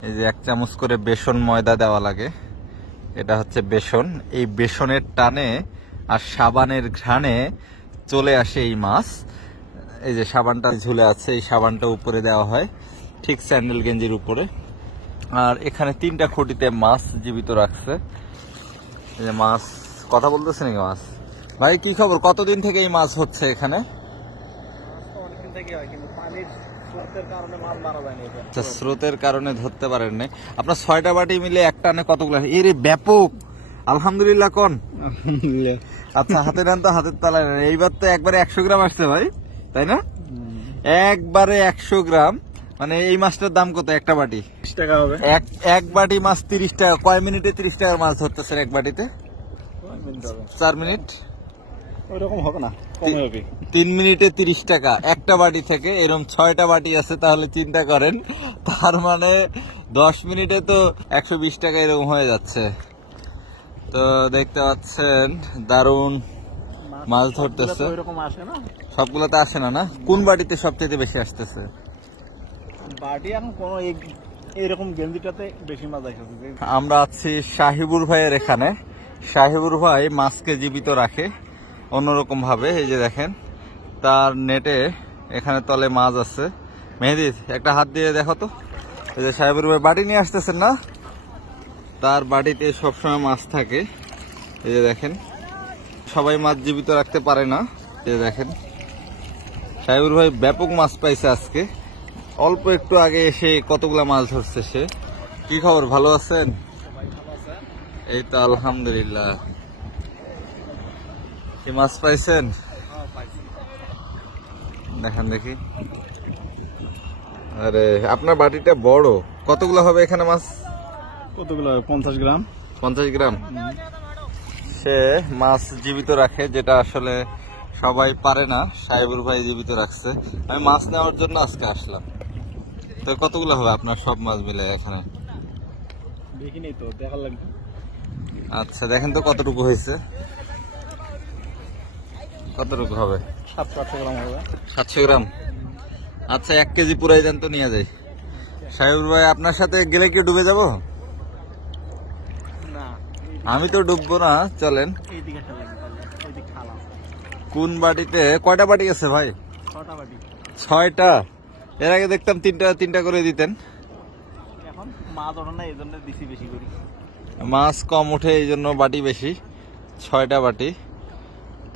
এই যে 1 চামচ করে বেসন ময়দা দেওয়া লাগে, এটা হচ্ছে বেসন। এই বেসনের টানে আর সাবানের ঘ্রাণে চলে আসে এই মাছ। এই যে সাবানটা ঝুলে আছে, এই সাবানটা উপরে দেওয়া হয় ঠিক স্যান্ডেল গেঞ্জির উপরে। আর এখানে 3টা খুঁটিতে মাছ জীবিত রাখছে। এই যে মাছ কথা বলতেছে নাকি মাছ? ভাই কি খবর, কতদিন থেকে এই মাছ হচ্ছে এখানে? স্রোতের কারণে ধরতে পারেন না আপনার। 6টা বাটি মিলে এক টানে কতগুলো? এর ব্যাপক, আলহামদুলিল্লাহ কোন। আচ্ছা হাতে নেন তো, হাতের তালায় নেন। এইবার তো একবারে 100 গ্রাম আসছে ভাই, তাই না? একবারে 100 গ্রাম। মানে এই মাছটার দাম কত? একটা বাটি 30 টাকা হবে। এক বাটি মাছ 30 টাকা। কয় মিনিটে 30 টাকার মাছ ধরতেছেন এক বাটিতে? 4 মিনিট ওইরকম হবে না, 3 মিনিটে 30 টাকা একটা বাটি থেকে। এরকম 6টা বাটি আছে, তাহলে চিন্তা করেন। তার মানে 10 মিনিটে তো 120 টাকা এরকম হয়ে যাচ্ছে। তো দেখতে পাচ্ছেন দারুণ মাছ ধরতেছে। সবগুলোতে আসে না। না কোন বাটিতে সবচেয়ে বেশি আসতেছে? বাটি এখন কোন এরকম গেঞ্জিটাতে বেশি মাছ আসছে। আমরা আছি সাহিবুর ভাইয়ের এখানে। সাহিবুর ভাই মাছকে জীবিত রাখে অন্যরকম ভাবে। এই যে দেখেন তার নেটে এখানে তলে মাছ আছে। মেহেদি একটা হাত দিয়ে দেখো তো। এই যে সাহিবুর ভাই বাটি নিয়ে আসতেছেন না, তার বাড়িতে সবসময় মাছ থাকে। এই যে দেখেন সবাই মাছ জীবিত রাখতে পারে না। এই যে দেখেন সাহিবুর ভাই ব্যাপক মাছ পাইছে আজকে। অল্প একটু আগে এসে কতগুলা মাছ ধরছে সে। কি খবর, ভালো আছেন? এই তো আলহামদুলিল্লাহ। কি মাছ পাইছেন? দেখেন দেখি। আরে আপনার বাটিটা বড়। কতগুলো হবে এখানে মাছ? কতগুলো? 50 গ্রাম। 50 গ্রাম। সে মাছ জীবিত রাখে, যেটা আসলে সবাই পারে না। সাহেবুর ভাই জীবিত রাখছে। আমি মাছ নেওয়ার জন্য আজকে আসলাম। তো কতগুলো হবে আপনার সব মাছ মিলে এখানে? দেখিনি তো, দেখা লাগবে। আচ্ছা দেখেন তো কতটুকু হয়েছে, কতটুকু হবে? 700-800 গ্রাম হবে। 700 গ্রাম। আচ্ছা 1 কেজি পুরাই দেন তো, নিয়ে যাই। সাহেবুর ভাই আপনার সাথে গেলে কি ডুবে যাব? না আমি তো ডুববো না, চলেন। কোন বাটিতে কয়টা বাটি আছে ভাই? 6টা বাটি। 6টা? এর আগে দেখতাম 3টা করে দিতেন। এখন মাছ ওঠে না, এই জন্য দিছি বেশি করি। মাছ কম ওঠে এই জন্য বাটি বেশি। 6টা বাটি।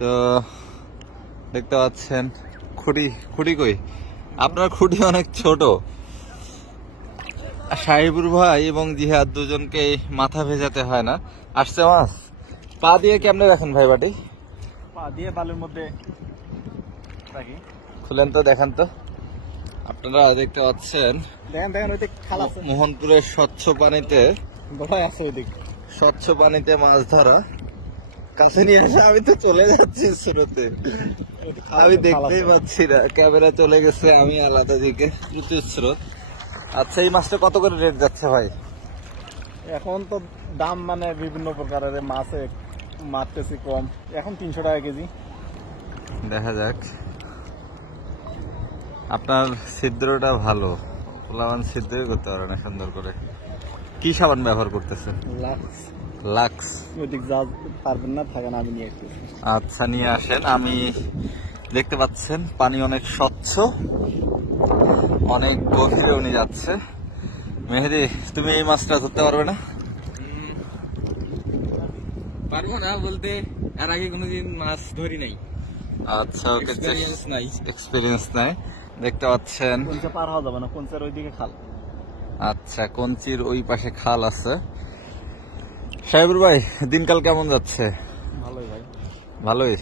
তো দেখতে পাচ্ছেন খুঁটি কই? আপনার খুঁটি অনেক ছোট। সাহিবুর ভাই এবং জিহাদ দুজনকে মাথা ভেজাতে হয় না। আসছে মাছ। পা দিয়ে কেমনে রাখেন ভাই বাটি? পা দিয়ে বালুর মধ্যে রাখি। খুলেন তো, দেখান তো। আপনারা দেখতে পাচ্ছেন মোহনপুরের স্বচ্ছ পানিতে, স্বচ্ছ পানিতে মাছ ধরা। কাছে নিয়ে আসা, আমি তো চলে যাচ্ছি স্রোতে, আমি দেখতেই পাচ্ছি না। ক্যামেরা চলে গেছে, আমি আলাদা দিকে, প্রচুর স্রোত। আচ্ছা এই মাছটা কত করে রেট যাচ্ছে ভাই? এখন তো দাম মানে বিভিন্ন প্রকারের মাছে মারতেছি কম, এখন 300 টাকা কেজি। দেখা যাক। আপনার ছিদ্রটা ভালো, পোলাবান ছিদ্রই করতে পারে না সুন্দর করে। কি সাবান ব্যবহার করতেছেন? লাক্স। পারবেন না, থাকেন আমি নিয়ে আসতেছি। আচ্ছা নিয়ে আসেন। আমি দেখতে পাচ্ছেন পানি অনেক স্বচ্ছ, অনেক গভীরে উনি যাচ্ছে। মেহেদি তুমি এই মাছটা ধরতে পারবে না? পারবো না বলতে, এর আগে কোনোদিন মাছ ধরি নাই। আচ্ছা ওকে, এক্সপেরিয়েন্স নাই। দেখতে পাচ্ছেন পার হওয়া যাবে না, কঞ্চের ওইদিকে খাল। আচ্ছা কঞ্চির ওই পাশে খাল আছে। সাহেবুর ভাই দিনকাল কেমন যাচ্ছে? ভালোই ভাই। ভালোই।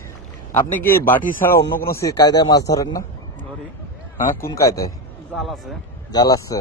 আপনি কি বাটি ছাড়া অন্য কোনো কায়দায় মাছ ধরেন না? ধরি। হ্যাঁ কোন কায়দায়? জাল আছে। জাল আছে।